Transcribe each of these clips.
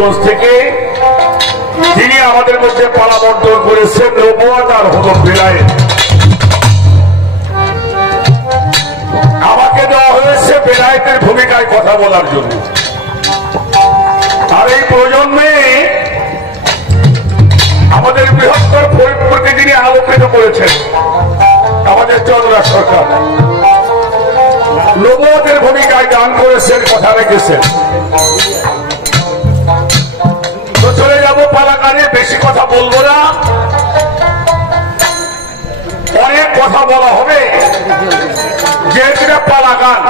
মানিকগঞ্জ থেকে তিনি আমাদের মধ্যে পালাবর্তন করেছেন নবুয়ত আর হলো বেলায়েত। আমাকে দেওয়া হয়েছে বেলায়েতের ভূমিকায় কথা বলার জন্য। আর এই প্রজন্মে আমাদের বৃহত্তর ফরিদপুরকে তিনি আলোকিত করেছেন আমাদের চন্দ্রা সরকার। নবুয়তের ভূমিকায় গান করেছেন, কথা রেখেছেন। তো চলে যাবো পালাকানে, বেশি কথা বলবো না, অনেক কথা বলা হবে যেহেতু পালা গান।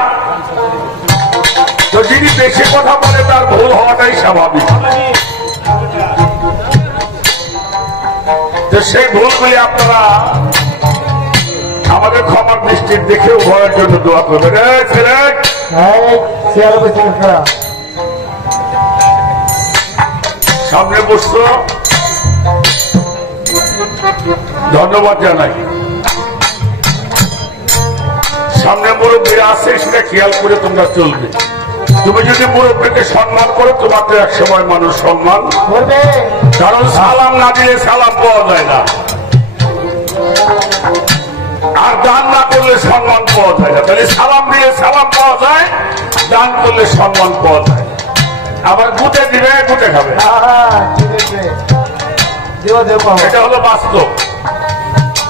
তো যিনি বেশি কথা বলে তার ভুল হওয়াটাই স্বাভাবিক। তো সেই ভুলগুলি আপনারা আমাদের ক্ষমার দৃষ্টির দেখে উভয়ের জন্য দোয়া করবেন। সামনে বসত ধন্যবাদ জানাই। সামনে মুরব্বীরা আছে, সেটা খেয়াল করে তোমরা চলবে। তুমি যদি মুরব্বীকে সম্মান করো, তোমাকে এক সময় মানুষ সম্মান করবে। কারণ সালাম না দিলে সালাম পাওয়া যায় না, আর দান না করলে সম্মান পাওয়া যায় না। তাহলে সালাম দিলে সালাম পাওয়া যায়, দান করলে সম্মান পাওয়া যায়। আবার গুটে দিবে, গুটে খাবে, এটা হলো বাস্তব।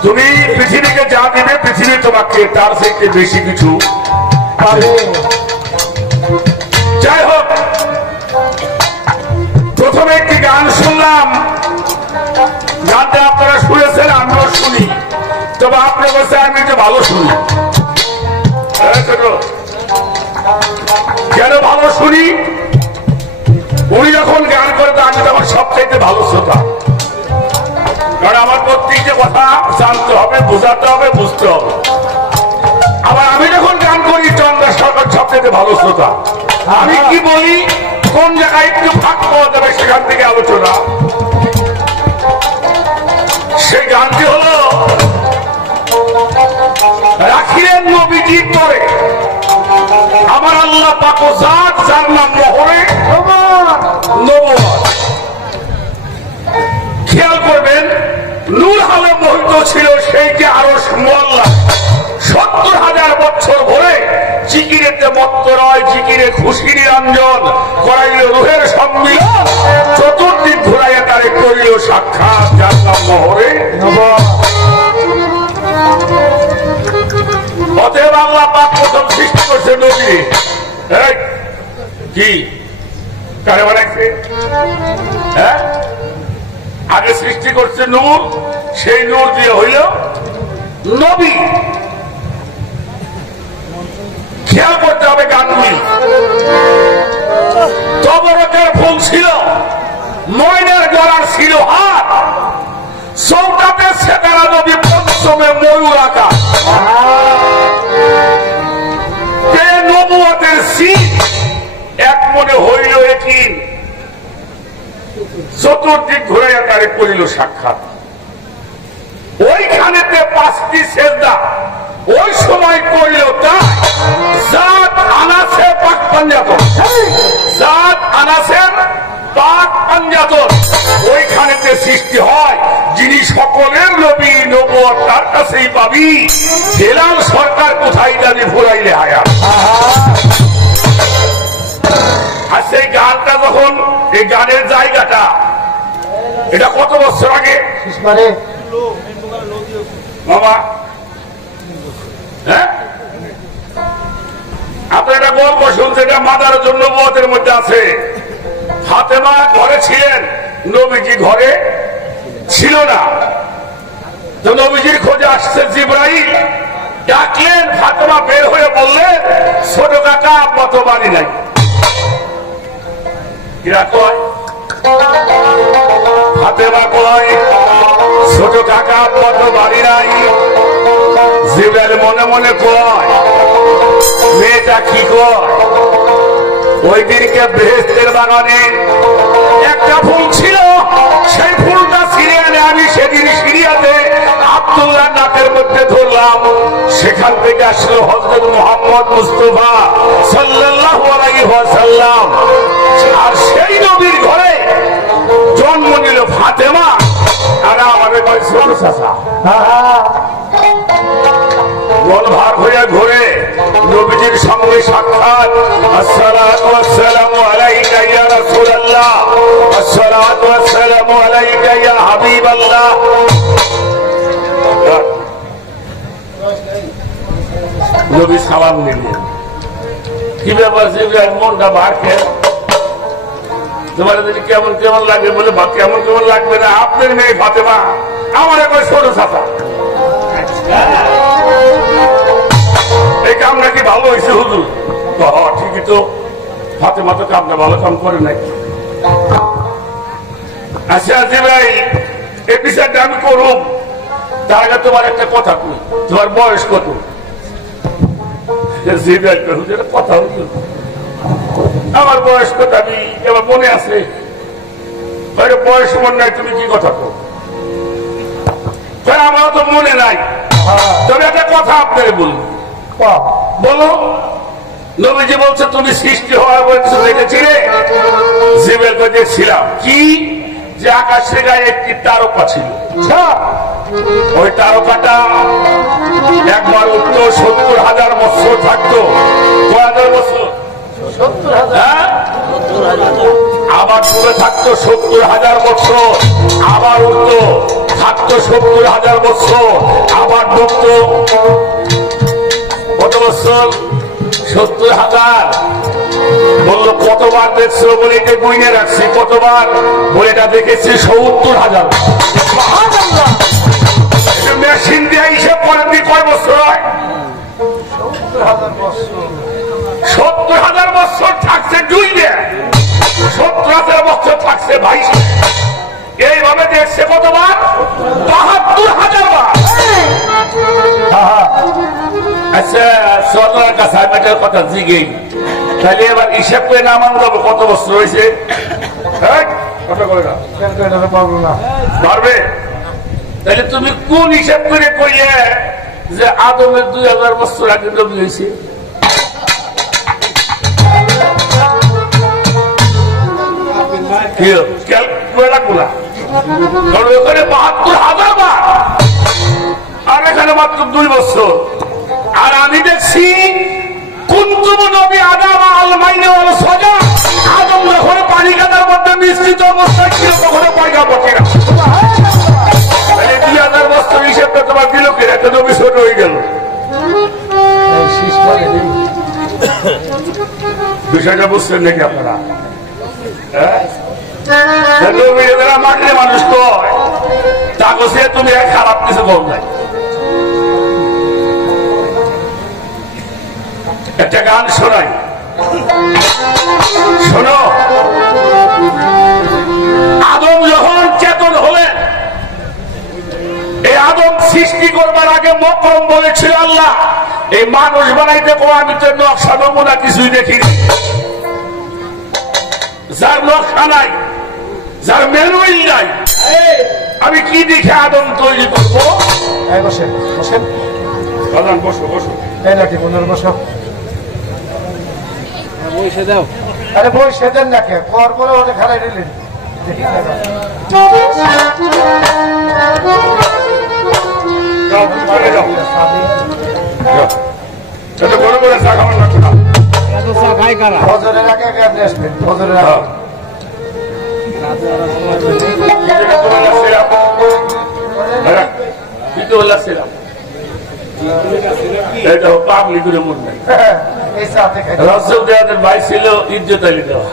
তুমি পৃথিবীকে যা দিবে, পৃথিবী তোমাকে তার থেকে বেশি কিছু পাবে। যাই হোক, প্রথমে একটি গান শুনলাম। গানটা আপনারা শুনেছেন, আমিও শুনি, তবে আপনার কাছে আমি একটু ভালো শুনি। কেন ভালো শুনি? উনি যখন গান করে, তো আমি তখন সবচাইতে ভালো শ্রোতা। কারণ আমার প্রত্যেকটা কথা জানতে হবে, বোঝাতে হবে, বুঝতে হবে। আবার আমি যখন গান করি, চন্দ্রা সরকার সবচাইতে ভালো শ্রোতা। আমি কি বলি, কোন জায়গায় একটু ফাঁক পাওয়া যাবে, সেখান থেকে আলোচনা। সেই গানটি হলো রাখিলেন নবীজির পরে আমার আল্লাহ পাক জাত, যার নাম মোহরে নবুয়ত। খেয়াল করবেন, নূর আলম মোহিত ছিল সেই যে আরশ মুআল্লা। ৭০,০০০ বছর ধরে জিকিরেতে মত্ত রয়, জিকিরে খুশি নিরঞ্জন করাইল রুহের সম্মিলন। চতুর্দিক ঘুরাইয়া তারে করিল সাক্ষাৎ, যার নাম মোহরে নবুয়ত। অতএব আল্লাহ পাক প্রথম সৃষ্টি করছে নবী। কি কারে বানাইছে? হ্যাঁ, আগে সৃষ্টি করছে নূর, সেই নূর দিয়ে হইল নবী। খেয়াল করতে হবে গানগুলি। তবরকের ফুল ছিল, ময়নার গলার ছিল হাত, চৌকাতে সেতারা নবী পশ্চিমে ময়ূর আঁকা। নবুয়তের শীত এক মনে হইল একই, চতুর্দিক ঘুরাইয়া তারে করিল সাক্ষাৎ। ওইখানেতে 5টি সেজদা ওই সময় করিল তাই, জাত আনাসে পাক পাঞ্জাতন, জাত আনাসের পাক পাঞ্জাতন। ওইখানেতে সৃষ্টি হয়, যিনি সকলের নবী, নবুয়ত তার কাছেই পাবি। হেলাল সরকার কোথায় যাবি ফুরাইলে হায়া। আর সেই গানটা যখন, এই গানের জায়গাটা, এটা কত বছর আগে বাবা? হ্যাঁ, আপনার একটা গল্প শুনছেন, এটা মাদার জন্য নবুয়তের মধ্যে আছে। ফাতেমা ঘরে ছিলেন, নবীজি ঘরে ছিল না। তো নবীজির খোঁজে আসছে জিবরাইল, ডাকলেন। ফাতেমা বের হয়ে বললেন, ছোট কাকা আব্বা তো বাড়ি নাই। ফাতেমা কয়, ছোট কাকা আব্বা তো বাড়ি নাই। জিবরাইল মনে মনে কয়, মেয়েটা কি কয়? ওই দিনকে বেহেশতের বাগানে একটা ফুল ছিল, সেই ফুলটা ছিঁড়ে এনে আমি সেদিন সিরিয়াতে আব্দুল্লাহ নাকের মধ্যে ধরলাম। সেখান থেকে আসলো হযরত মুহাম্মদ মুস্তাফা সাল্লাল্লাহু আলাইহি ওয়াসাল্লাম। আর সেই নবীর ঘরে الله والصلاة والسلام عليك يا حبيب الله নবী সালাম নিলেন কি ব্যাপার জিবরাইল মনটা ভাঙে তোমার যদি কেমন কেমন লাগে বলে কেমন কেমন লাগবে না আপনার মেয়ে ফাতেমা আমার একবার ছোট চাচা এই কামটা কি ভালো হয়েছে হুজুর ঠিকই তো ফাতেমা তো কামটা ভালো কাম করে নাই আচ্ছা জিবরাইল এই বিষয়টা আমি করুম তার আগে তোমার একটা কথা কই তোমার বয়স কত কথা হতো আমার বয়স কথা আমি এবার মনে আছে বয়স মনে নাই তুমি কি কথা কো আমার তো মনে নাই তবে একটা কথা আপনারে বলবো বলো নবীজি বলছে তুমি সৃষ্টি হওয়ার পর কিছু দেখেছিলে জিবেল দেখছিলাম কি যে আকাশে গায়ে একটি তারকা ছিল ওই তারকাটা একবার উঠতো 70,000 বছর থাকতো 1000 বছর আবার দূরে থাকতো 70,000 বছর আবার উঠতো থাকতো 70,000 বছর আবার ডুবতো কত বছর 70,000 বললো কতবার দেখছো বলে এটা গুইনে রাখছি কতবার বলে এটা দেখেছি 70,000 মেশিন দিয়ে হিসেব করেন কয় বছর হয় 70,000 বছর থাকছে ডুইবে 70,000 বছর থাকছে ভাই এইভাবে দেখছে কতবার 72,000 বার আচ্ছা সরকারের কাছে আমি একটা কথা জিজ্ঞেস তাহলে এবার হিসাব করে না মানব যাবো কত বছর হয়েছে পারবে তাহলে তুমি কোন হিসাব করে কইয়ে যে আদমের 2000 বছর আগে নবী হয়েছে ওখানে 72,000 বার আর এখানে মাত্র 2 বছর আর আমি দেখছি কুনতুম নবী আদম আল মাইনে ওয়াল সাজা আদম যখন পানি কাদার মধ্যে মিশ্রিত অবস্থায় ছিল তখন পয়গা পড়ে না 2000 বছর হিসেবটা তোমার দিল কিনা একটা নবী ছোট হয়ে গেল বিষয়টা বুঝছেন নাকি আপনারা মানলে মানুষ তো তাকে সে তুমি খারাপ কিছু বল নাই একটা গান শোনাই শোনো আদম যখন চেতন হলেন এই আদম সৃষ্টি করবার আগে মকরম বলেছিল আল্লাহ এই মানুষ বানাইতে আমি তো নকশা নমুনা কিছুই দেখিনি যার নকশা নাই যার মেনুই নাই আমি কি দেখে আদম তৈরি করবো বসেন বসেন বসো বসো তাই নাকি বন্ধুর বসো বসে দাও আরে বসে দেন নাকি পর পরে ওটা খেলাই দিলেন বড় বড় চা খাওয়ার লাগবে না চা খাই কারা ফজরের আগে আপনি আসবেন ফজরের আগে ভাই ছিল ইজ্জত আলী দেওয়া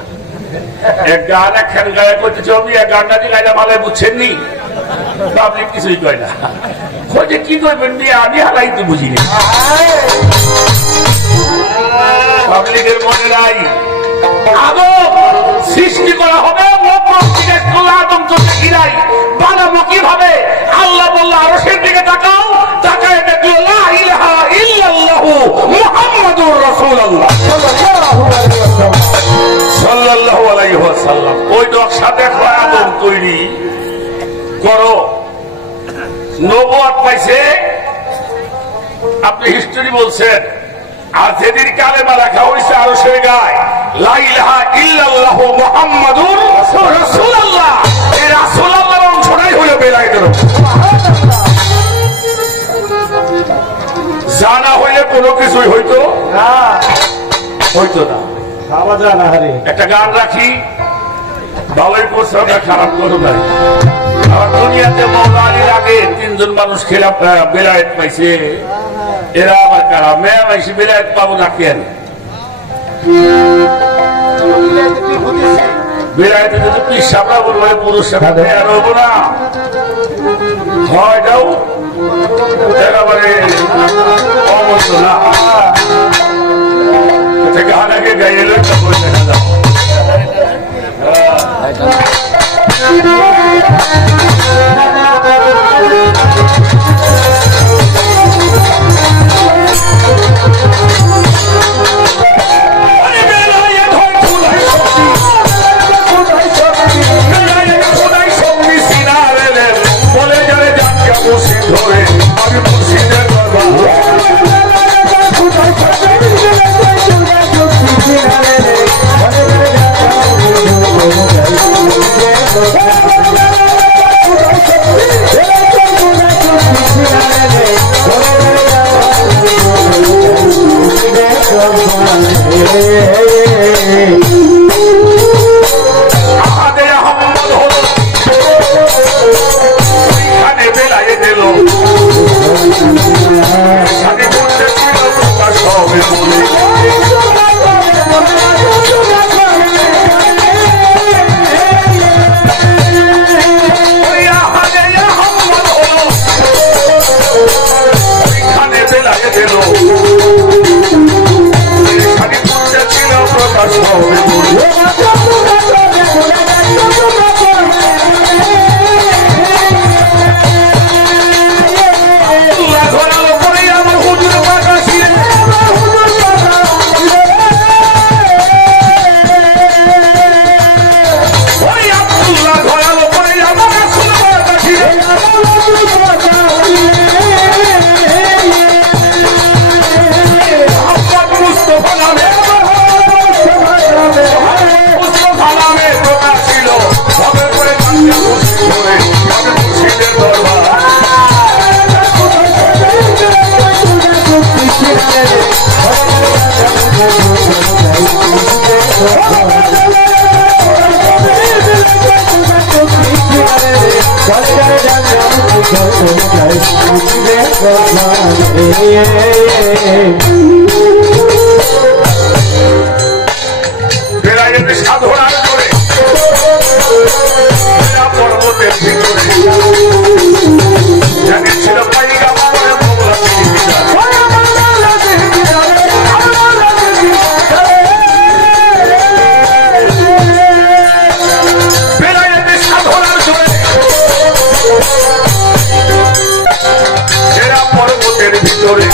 এক গান একখান গায়ে করতে ছবি এক গানটা দিয়ে গাইলে মালায় বুঝছেননি পাবলিক কিছুই কয় না খোঁজে কি করবেন দিয়ে আমি হালাই তো বুঝিনি পাবলিকের মনে নাই আদম সৃষ্টি করা হবে আদম তো দেখি নাই বানাবো কিভাবে আল্লাহ বললো আরশের দিকে তাকাও তাকায় দেখলো লা ইলাহা ইল্লাল্লাহু মুহাম্মাদুর রাসূলুল্লাহ সাল্লাল্লাহু আলাইহি ওয়াসাল্লাম ওই নকশা দেখো আদম তৈরি করো নবুয়ত পাইছে আপনি হিস্টরি বলছেন আর যেদিন কালেমা লেখা হয়েছে আরশের গায়ে লা ইলাহা ইল্লাল্লাহু মুহাম্মাদুর রাসূলুল্লাহ এই রাসূলুল্লাহর অংশটাই হলো বেলায় গেল জানা হইলে কোনো কিছুই হইতো না হইতো না একটা গান রাখি ভালোই করছে, ওটা খারাপ করো নাই। আর দুনিয়াতে মৌলা আলীর আগে 3 জন মানুষ খেলা বেলায়েত পাইছে, এরা আবার কারা? মেয়ে পাইছে, বেলায়েত পাবো না কেন? বেলায়েতে যদি পিসাবরা বলবো পুরুষ সাথে আর হবো না, হয়টাও একেবারে অবশ্য না গানাকে গাইয়ে লোকটা বসে না যাও। সাধনার করে পর্বতের ভিতরে ছিল পাইকা সাধনার জোরে এরা পর্বতের ভিতরে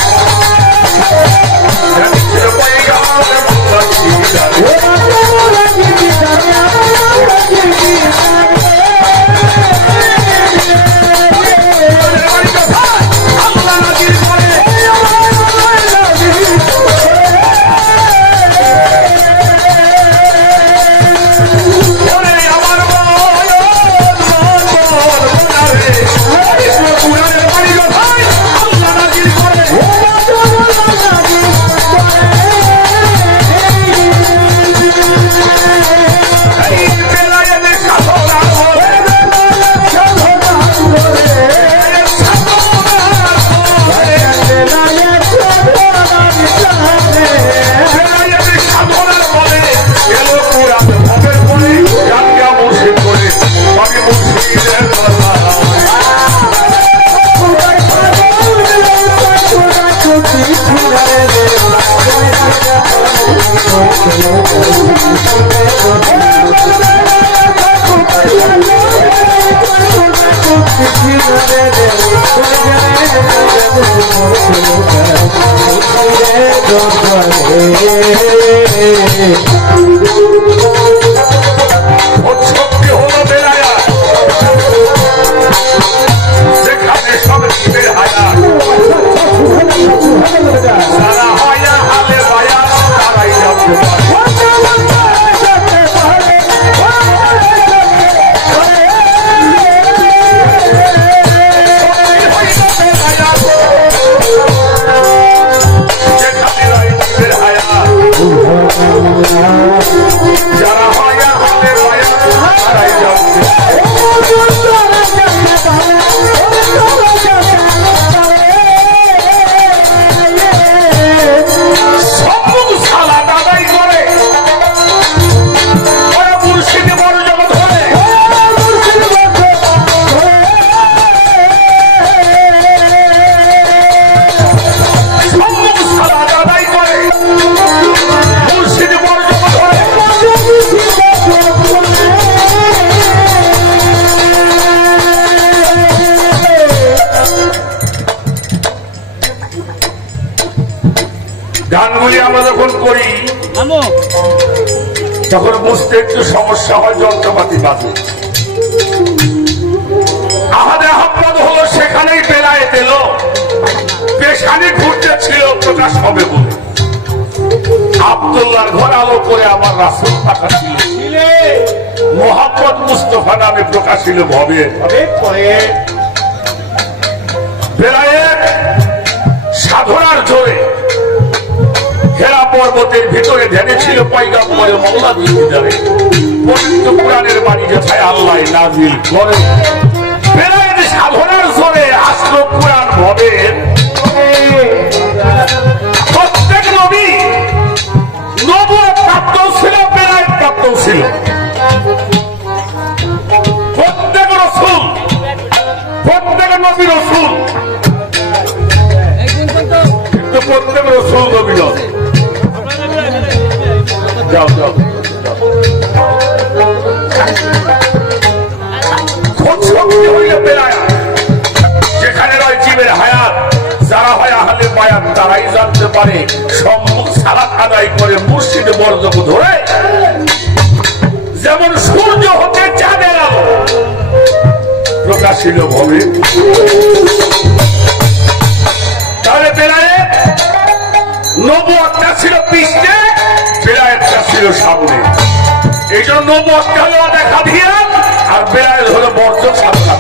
গানগুলি আমরা যখন করি তখন বুঝতে একটু সমস্যা হয়, যন্ত্রপাতি বাজে। আহাদে আহ্মদ হলো সেখানেই বেলায়েত এলো, পেশানি ঘুরতে ছিল প্রকাশ হবে বলে। আব্দুল্লাহর ঘর আলো করে আমার রাসূল পাঠাচ্ছিল, মুহাম্মদ মুস্তাফা নামে প্রকাশিল ভবে। বেলায়েত সাধনার জোরে হেরা পর্বতের ভিতরে ধ্যানে ছিল পয়গম্বরে মওলা বিদারে পবিত্র কোরআনের বাণী যেথায় আল্লাহ নাজিল করে। বেলায়েত সাধনার জোরে আসলো কোরআন ভবে। প্রত্যেক নবী নবুয়ত প্রাপ্ত ছিল, বেলায়েত প্রাপ্ত ছিল। প্রত্যেক রাসূল, প্রত্যেক নবী রাসূল, কিন্তু প্রত্যেক রাসূল নবী নয়। যাও যাও শক্তি হইলে বেলায়েত, যেখানে রয় জীবের হায়াত, যারা হয় আহলে বায়াত তারাই জানতে পারে। সম্মুখ সালাত আদায় করে মুর্শিদ বর্জক ধরে, যেমন সূর্য হতে চাঁদের আলো প্রকাশিল ভবে। তাহলে বেলায়েত নবুয়তটা ছিল পৃষ্ঠে, বেলায়েতটা ছিল সামনে। এই জন্য নবুয়তটা হলো দেখা দিয়ে, আর বেলায়েত হলো বর্জক সাধনা।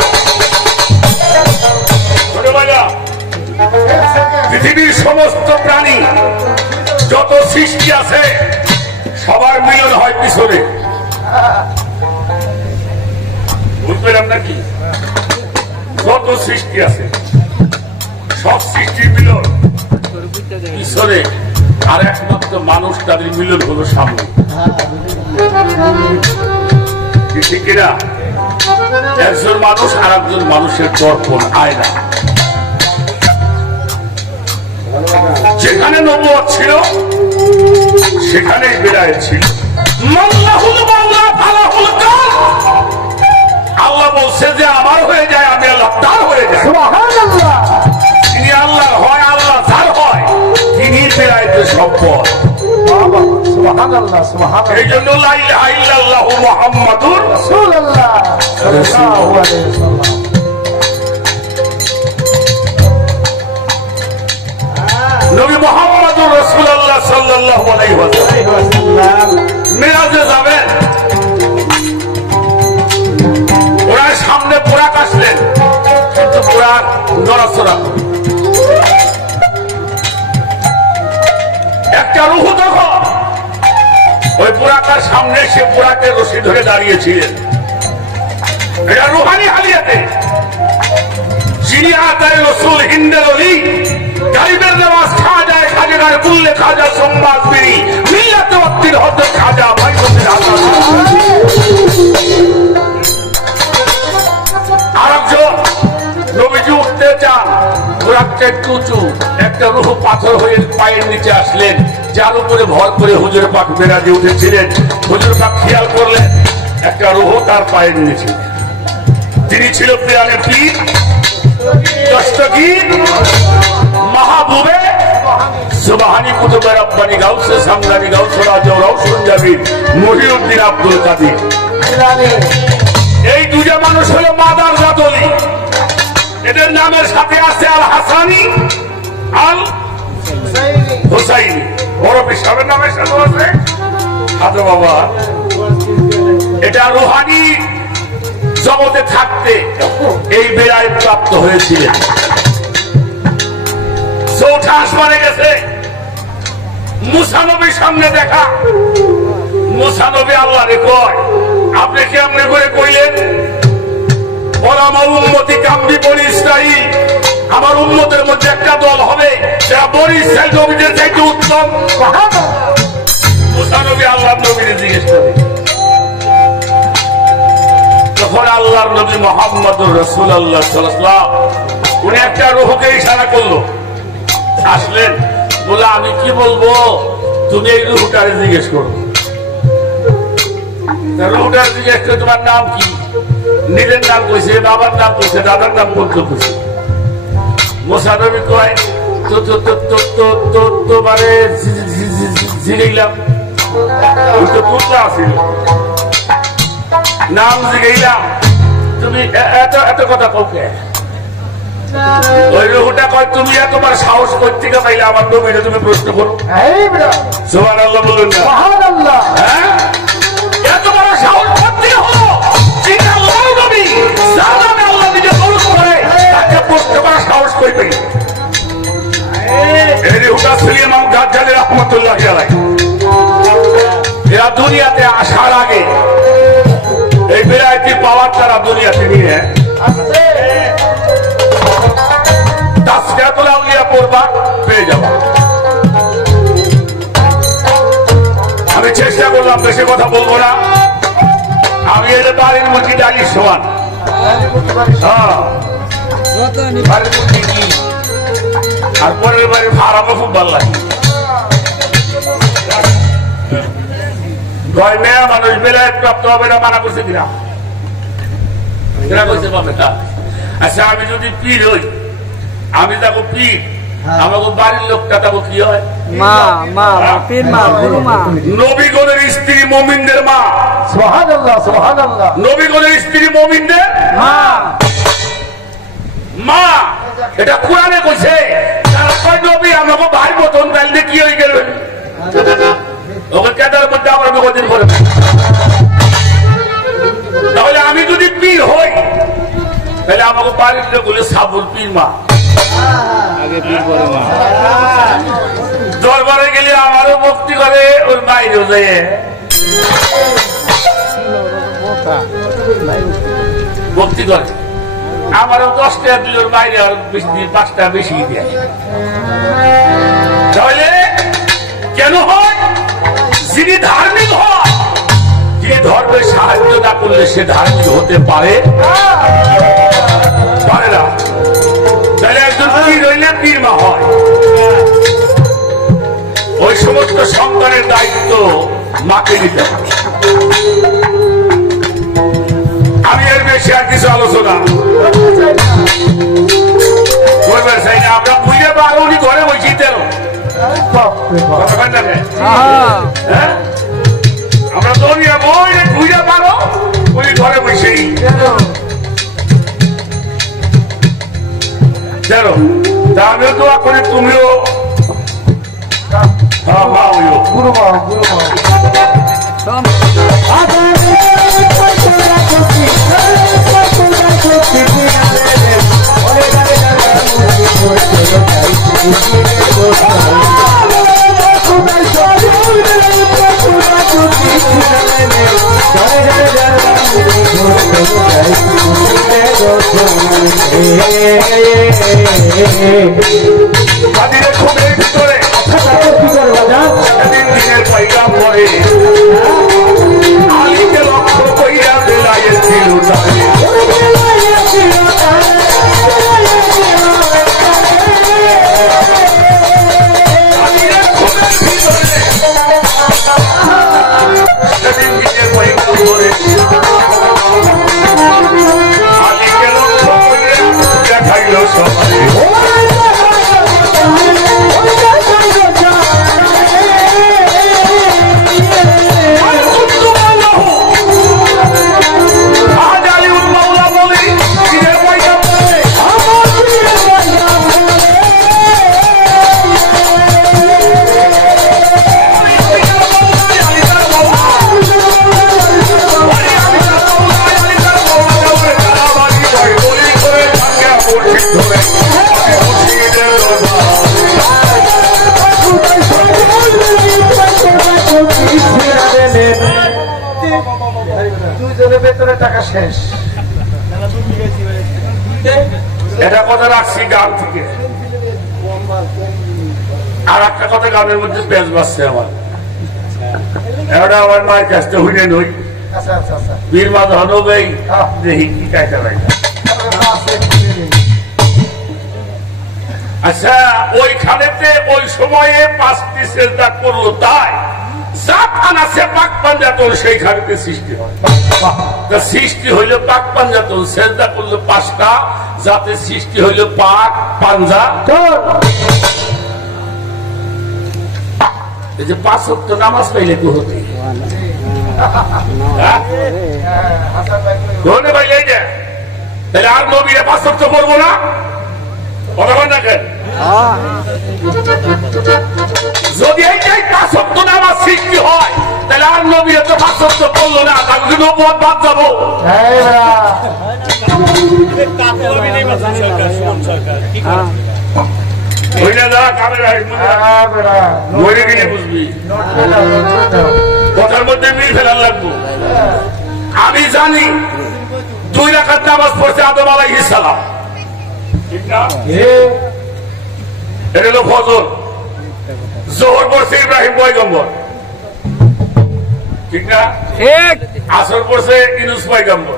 পৃথিবীর সমস্ত প্রাণী যত সৃষ্টি আছে সবার মিলন হয় পিছনে, বুঝলেন নাকি? যত সৃষ্টি আছে সব সৃষ্টির মিলন পিছনে, আর একমাত্র মানুষ তাদের মিলন হলো সামনে। ঠিক কিনা? একজন মানুষ আর একজন মানুষের দর্পণ, আয়না। যেখানে নবুয়ত ছিল সেখানেই বেলায়েত ছিল। আল্লাহ বলছে যে আমার হয়ে যায়, আমি আল্লাহ তার হয়ে যায়। তিনি আল্লাহ হয়, আল্লাহ যার হয়, তিনি বেলায়েতের সম্পদ। এই জন্য লা ইলাহা ইল্লাল্লাহু মুহাম্মাদুর রাসূলুল্লাহ। নবী মুহাম্মদুর রাসূলুল্লাহ সাল্লাল্লাহু আলাইহি ওয়াসাল্লাম মিরাজে যাবেন। ওরা সামনে বুরাক আসলেন, কিন্তু বুরাক নড়াচড়া। একটা রূহ তখন ওই বুরাকের সামনে সে বুরাকের রশি ধরে দাঁড়িয়েছিলেন। এটা রুহানি হালিয়াতে যিনি আতায় রাসূল হিন্দের অলি গারিবের নামাজ খাজায় খাজেদার বুল্লে খাজা সম্বাদ বিরি মিল্লাতে ওয়াক্তির হতে খাজা ভাইবতের আতা। আরেকজন নবীজি উঠতে চান, বুরাকটা একটু উঁচু, একটা রূহ পাথর হয়ে পায়ের নিচে আসলেন, যার উপরে ভর করে হুজুর পাক বেরাজে উঠেছিলেন। হুজুর পাক খেয়াল করলেন একটা রূহ তার পায়ের নিচে। তিনি ছিল প্রাণের পীর, দস্তগীর, মাহবুবে সুবহানি কুতুবে রব্বানি গাউসে সামদানি গাউসে রাজা রাউসুন জাবির মহিউদ্দিন আব্দুল কাদির। এই দুজন মানুষ হলো মাদার জাতলি। এদের নামের সাথে আছে আল হাসানি, আল হুসাইনি। বড় পিসাবের নামের সাথে আছে আদো বাবা। এটা রুহানি জগতে থাকতে এই বেলায়েত প্রাপ্ত হয়েছিলেন। চৌঠা আসমানে গেছে, মুসা নবীর সামনে দেখা। মুসা নবী আল্লাহরে কয়, আপনি কেমনে করে কইলেন আমার উম্মতি কামবি বনি ইসরাইল, আমার উম্মতের মধ্যে একটা দল হবে যারা বনি ইসরাইল নবীদের চাইতে উত্তম। মুসা নবী আল্লাহর নবীরে জিজ্ঞেস করে। তখন আল্লাহর নবী মুহাম্মদুর রাসূলুল্লাহ সাল্লাল্লাহু আলাইহি ওয়াসাল্লাম উনি একটা রূহকে ইশারা করলো, আসলেন, বলে আমি কি বলবো, তুমি এই রূহটারে জিজ্ঞেস করো। রূহটারে জিজ্ঞেস করে তোমার নাম কি? নিজের নাম কইছে, বাবার নাম কইছে, দাদার নাম বলতে কইছে। মুসা নবী কয় তোমারে জিগাইলাম পুতলা আছিল নাম জিগাইলাম তুমি এত কথা কওকে ওই লোকটা কয় তুমি তোমার সাহস করতে পাইলে আমার নবীরে তুমি প্রশ্ন করো সুবহানাল্লাহ বলুন না সুবহানাল্লাহ হ্যাঁ এত বড় সাহস করতে হলো যিনি আল্লাহর নবী যার নামে আল্লাহ নিজে কলম করে তাকে প্রশ্ন করার সাহস কই পাই এই লোকটা ছিল ইমাম গাজ্জালী রাহমাতুল্লাহি আলাইহি এরা দুনিয়াতে আসার আগে এই বেলায়েতি পাওয়ার তারা দুনিয়াতে নিয়ে তাসকিয়াতুল আউলিয়া পড়বা পেয়ে যাবা আমি চেষ্টা করলাম বেশি কথা বলবো না আমি এর বাড়ির মুরগি ডালি সমান বাড়ির মুরগি কি আর পরের বাড়ির ভাড়া আমার খুব ভালো লাগে মেয়া মানুষ বেলায় প্রাপ্ত হবে না মানা করছে কিনা করছে পাবে তা আচ্ছা আমি যদি পীর হই আমি যাবো পীর আমাকে বাড়ির লোকটা যাবো কি হয় নবীগণের স্ত্রী মুমিনদের মা সুবহানাল্লাহ সুবহানাল্লাহ নবীগণের স্ত্রী মুমিনদের মা এটা কোরআনে কইছে তারপর নবী আমাকে ভাই মতন তাইলে কি হয়ে গেল ওকে কেদার মধ্যে আমরা বিপদের করে তাহলে আমি যদি পীর হই তাহলে আমাকে বাড়ির লোক বলে সাবুল পীর মা দরবারে গেলে আমারও মুক্তি করে ওর বাইরেও যায় মুক্তি করে আমারও 10 টাকা দিল ওর বাইরে আর 5 টাকা বেশি দেয় তাহলে কেন হয় যিনি ধার্মিক হয় যে ধর্মের সাহায্য না করলে সে ধার্মিক হতে পারে না তাহলে একজন পীর হইলে পীর মা হয় ওই সমস্ত সন্তানের দায়িত্ব মাকে নিতে হবে আমি এর বেশি আর কিছু আলোচনা করবার চাই না আমরা বুঝে পারো উনি ঘরে বসি তেল আমরা দুনিয়া বই বুঝে পারো উনি ঘরে বসেই চলো তা আমিও দোয়া করি তুমিও গুরু মা খুবের ভিতরে দিনের পাইলাম পরে আলীকে লক্ষ্য কইরা বেলায়ের ছিল আলীকে লক্ষ্য কইরা দেখাইল সবাই এটা কথা রাখছি গান থেকে আর একটা কথা গানের মধ্যে পেঁচ বাজছে আমার এটা আমার মায়ের কাছটা হইলে নই বীর মা ধনবেই দেখি কি কায়দা ভাই আচ্ছা ওইখানেতে ওই সময়ে 5টি সেজদা করলো তাই যা আছে পাক পাঞ্জাতন সেইখানেতে সৃষ্টি হয় সৃষ্টি হইল পাক পাঞ্জাতন সেজদা করলো 5টা যাতে সৃষ্টি হইল পাক পাঞ্জা। এই যে 5 ওয়াক্ত নামাজ পাইলে কি হতে পাইলে তাহলে আর নবীরা 5 ওয়াক্ত করবো না? কতক্ষণ দেখেন যদি এইটাই 5 ওয়াক্ত নামাজ সৃষ্টি হয় তাহলে আর নবীরা তো 5 ওয়াক্ত করলো না, তাহলে নবুয়ত বাদ যাবো। কথার মধ্যে মিল ফেলার লাগবো। আমি জানি 2 রাকাত নামাজ পড়ছে আদম আলাইহিস সালাম, ঠিক না? এটা হলো ফজর। যোহর পড়ছে ইব্রাহিম পয়গম্বর, ঠিক না? আসর পড়ছে ইউনূস পয়গম্বর,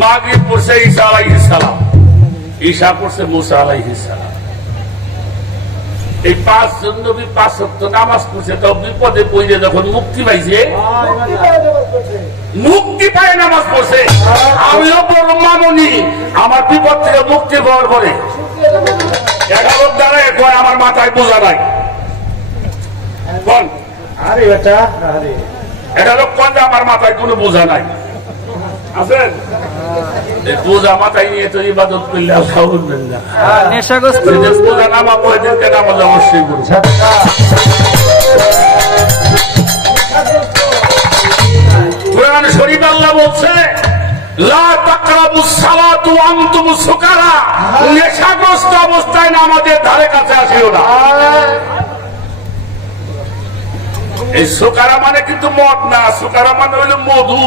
মাগরিব পড়ছে ঈসা আলাইহিস সালাম, ঈসা পড়ছে মূসা আলাইহিস সালাম। এই 5 জন নবী 5 ওয়াক্ত নামাজ পড়ছে। তো বিপদে পড়ে যখন মুক্তি পাইছে, মুক্তি পায় নামাজ পড়ছে। আমিও বড় মামনি, আমার বিপদ থেকে মুক্তি পাওয়ার পরে 11 দ্বারায় কয় আমার মাথায় বোঝা নাই। এটা লোক কন যে আমার মাথায় কোনো বোঝা নাই। আছেন বোঝা মাথায় নিয়ে তো ইবাদত করলে আলহামদুলিল্লাহ, বোঝা নামাবো এদিনকে নামাজ অবশ্যই করবো। কোরআন শরীফ আল্লাহ বলছে লা তাকরাবুস সালাতু ওয়া আনতুম সুকারা, নেশাগ্রস্ত অবস্থায় নামাজের ধারে কাছে আসিও না। এই সুকারা মানে কিন্তু মদ না, সুকারা মানে হইল মধু।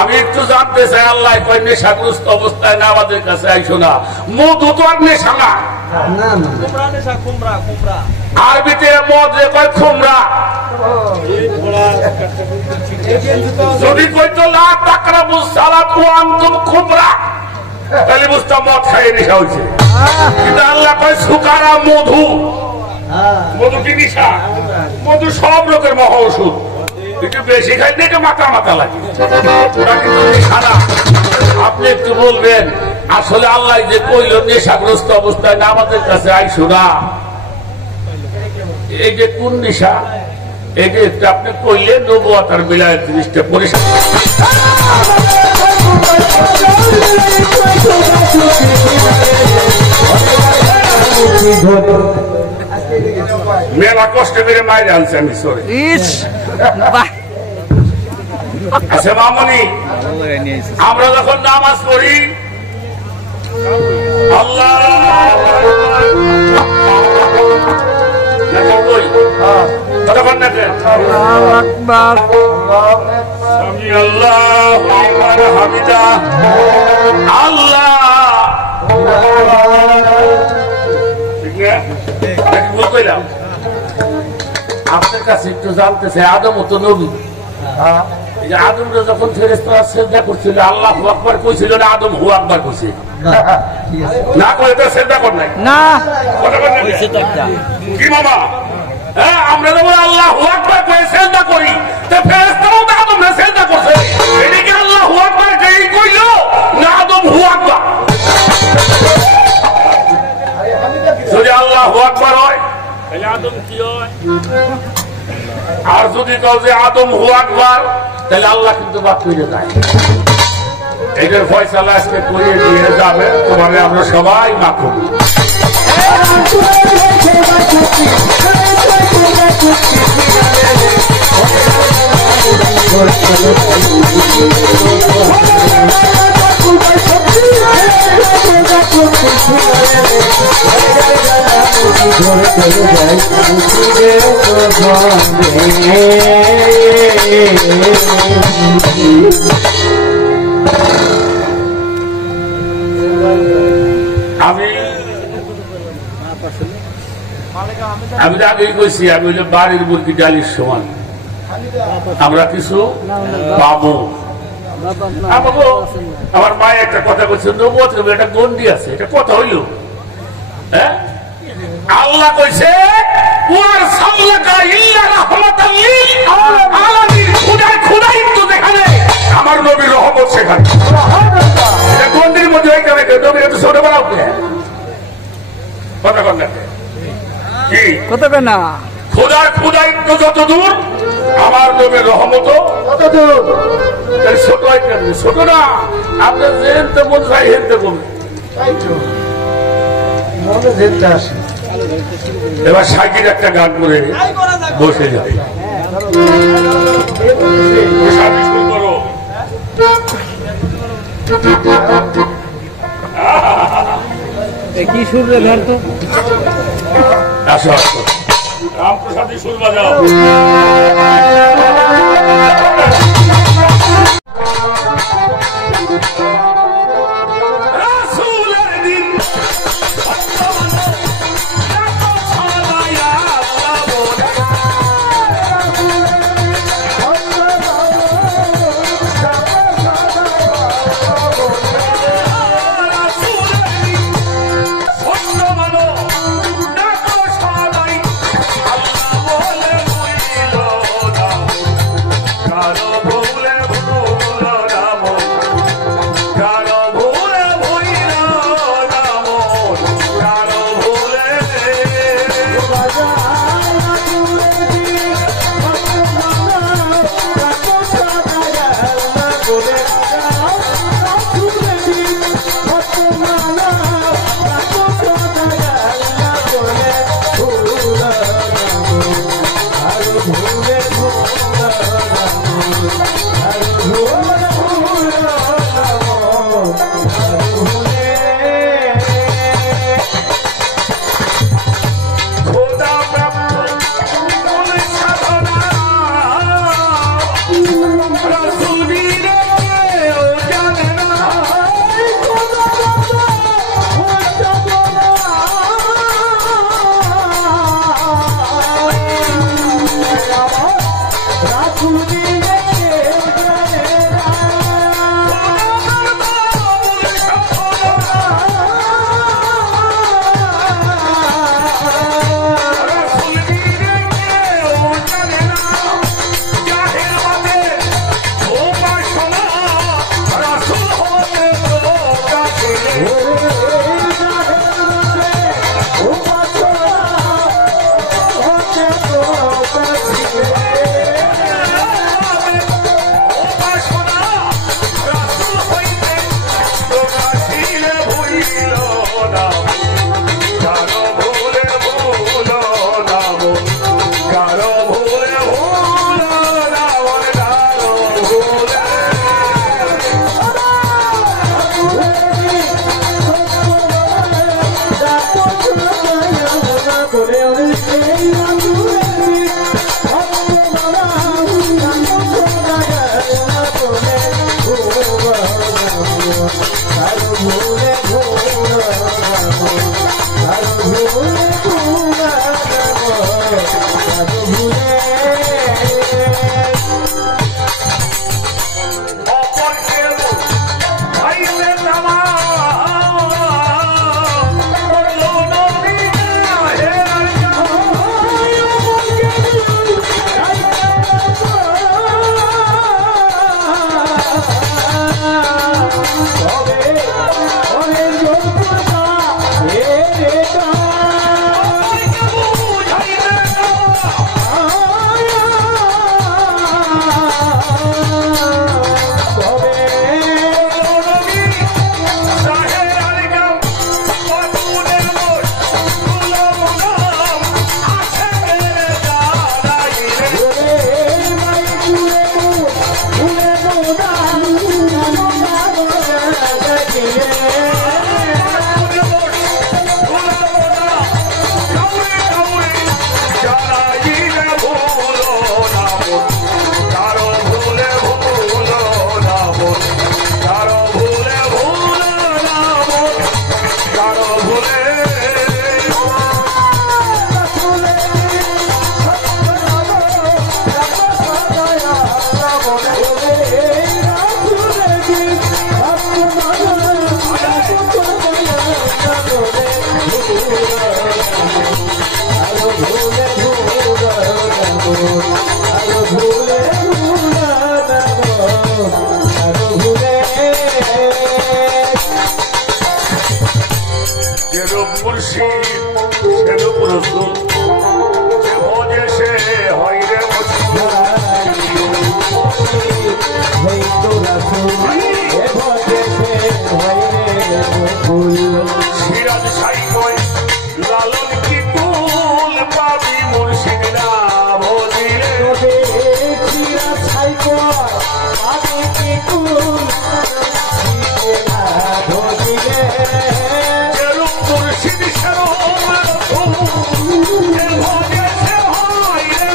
আমি একটু জানতে চাই আল্লাহ কয় নেশাগ্রস্ত অবস্থায় নামাজের কাছে আইসো না। মধু তো আর নেশা না, আরবিতে মদ রে কয় খুমরা। যদি কইতো লা তাকরাবুস সালাত ওয়া আনতুম খুমরা, তাহলে বুঝতাম মদ খাইয়ে নেশা হয়েছে। কিন্তু আল্লাহ কয় সুকারা মধু। মধু কি নেশা? মধু সব লোকের মহা ওষুধ। একটু বেশি খাইলে একটু মাথা মাথা লাগে, ওটা কিন্তু নেশা না। আপনি একটু বলবেন আসলে আল্লাহ যে কইল নেশাগ্রস্ত অবস্থায় নামাজের কাছে আইসো না, এই যে কোন নেশা? এই যে একটু আপনি কইলে নবুয়ত আর বিলায়াত জিনিসটা পরিষ্কার। মেলা কষ্ট করে মায়ের আনছে আমি, সরি। আচ্ছা মামনি, আমরা যখন নামাজ পড়ি আল্লাহ তখন দেখেন আমি আল্লাহ হামিদা আল্লাহ, ঠিক না? ভুল কইলাম? আপনার কাছে একটু জানতে চাই, আদম তো নবী, আদমরা যখন ফেরেশতারা সিজদা করছিল আল্লাহু আকবার কইছিল না আদম হু আকবার কইছে? না কই তো সিজদা কর নাই না, কইছে তো কি মামা? হ্যাঁ, আমরা যখন আল্লাহু আকবার কই সিজদা করি, তো ফেরেশতারাও তো আদমরা সিজদা করছে। এটা কি আল্লাহু আকবার কই কইলো না আদম হু আকবার? যদি আল্লাহু আকবার হয় তাহলে আদম কি হয়? আর যদি কাউ যে আদম হু আকবার, তাহলে আল্লাহ কিন্তু বাদ করে যায়। এটার ফয়সালা আজকে করে দিয়ে যাবে, তোমার আমরা সবাই মাফ করি। আমি তো আগেই কইছি, আমি হইলে বাড়ির মুরগি ডালির সমান, আমরা কিছু পাবো। আমার মায়ের একটা কথা বলছে, নবুয়ত একটা গন্ডি আছে, এটা কথা হইল। হ্যাঁ, আল্লাহ কইছে আমার নবীর রহমত সেখানে। কথা কর না কি কত না খোদার ক্ষুদায়িত্ব যত দূর আমার নবীর রহমত কত দূর ছোট ছোট না আপনার যেতে বল যাই হেনতে বলুন তাই তো মনে যেতে আসে এবার সাইকেল একটা গান করে বসে যাবে শুরু করো কি সুর রে ধর তো আসো আসো রামপ্রসাদী সুর বাজাও Hello. রসুল যে ভজে সে হয় রে সিরাজ সাই কয় লালন কি কুল পাবি মুর্শিদ না ভজিলে সিরাজ সাই কয় পাবি কি কুল ভজিলে যেরূপ মুর্শিদ সেরূপ রসুল যে ভজে সে হয় রে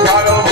I don't